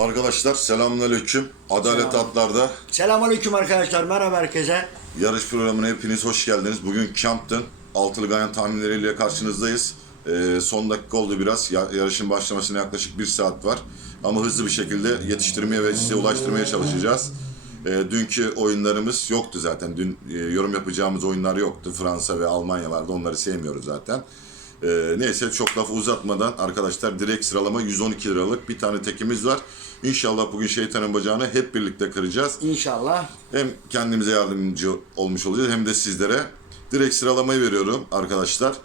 Arkadaşlar selamünaleyküm. Adalet Selam. Atlar'da Selamünaleyküm arkadaşlar. Merhaba herkese. yarış programına hepiniz hoş geldiniz. Bugün Campton altılı ganyan tahminleriyle karşınızdayız. Ee, son dakika oldu biraz. Ya- yarışın başlamasına yaklaşık bir saat var. Ama hızlı bir şekilde yetiştirmeye ve size ulaştırmaya çalışacağız. Ee, dünkü oyunlarımız yoktu zaten. Dün e, yorum yapacağımız oyunlar yoktu. Fransa ve Almanya vardı. Onları sevmiyoruz zaten. Ee, neyse çok lafı uzatmadan arkadaşlar direkt sıralama 112 liralık bir tane tekimiz var. İnşallah bugün şeytanın bacağını hep birlikte kıracağız. İnşallah. Hem kendimize yardımcı olmuş olacağız hem de sizlere. Direkt sıralamayı veriyorum arkadaşlar.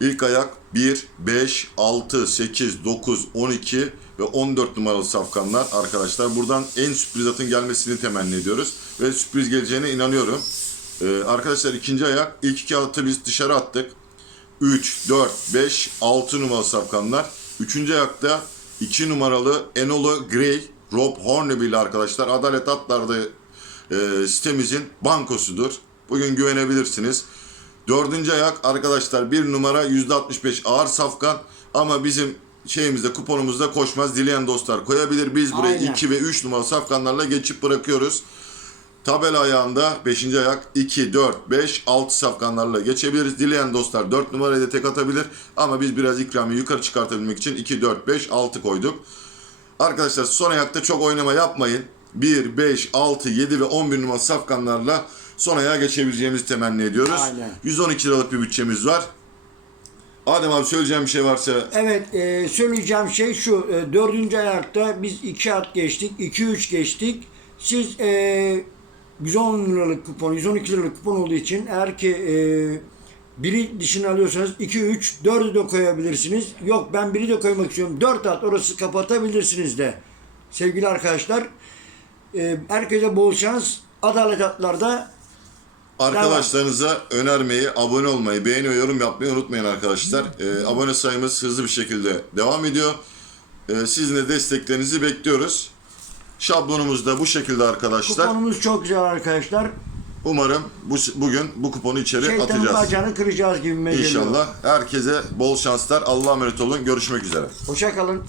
İlk ayak 1, 5, 6, 8, 9, 12 ve 14 numaralı safkanlar arkadaşlar. Buradan en sürpriz atın gelmesini temenni ediyoruz. Ve sürpriz geleceğine inanıyorum. Ee, arkadaşlar ikinci ayak ilk iki atı biz dışarı attık. 3, 4, 5, 6 numaralı safkanlar. Üçüncü ayakta 2 numaralı Enolo Grey, Rob Hornby ile arkadaşlar. Adalet Atlar'da e, sitemizin bankosudur. Bugün güvenebilirsiniz. Dördüncü ayak arkadaşlar bir numara %65 ağır safkan ama bizim şeyimizde kuponumuzda koşmaz dileyen dostlar koyabilir. Biz buraya Aynen. 2 ve 3 numaralı safkanlarla geçip bırakıyoruz. Tabela ayağında 5. ayak 2, 4, 5, 6 safkanlarla geçebiliriz. Dileyen dostlar 4 numarayı da tek atabilir. Ama biz biraz ikramiyi yukarı çıkartabilmek için 2, 4, 5, 6 koyduk. Arkadaşlar son ayakta çok oynama yapmayın. 1, 5, 6, 7 ve 11 numaralı safkanlarla son ayağa geçebileceğimizi temenni ediyoruz. Aynen. 112 liralık bir bütçemiz var. Adem abi söyleyeceğim bir şey varsa Evet e, söyleyeceğim şey şu. E, dördüncü ayakta biz iki at geçtik. 2-3 geçtik. Siz e, 110 liralık kupon, 112 liralık kupon olduğu için eğer ki e, biri dışına alıyorsanız 2-3, 4'ü de koyabilirsiniz. Yok ben biri de koymak istiyorum. 4 at orası kapatabilirsiniz de. Sevgili arkadaşlar e, herkese bol şans. Adalet atlarda Arkadaşlarınıza önermeyi, abone olmayı, beğeni ve yorum yapmayı unutmayın arkadaşlar. Ee, abone sayımız hızlı bir şekilde devam ediyor. Ee, sizin de desteklerinizi bekliyoruz. Şablonumuz da bu şekilde arkadaşlar. kuponumuz çok güzel arkadaşlar. Umarım bu, bugün bu kuponu içeri Şeytanın atacağız. bacağını kıracağız gibi geliyor. İnşallah. Herkese bol şanslar. Allah'a emanet olun. Görüşmek üzere. Hoşça kalın.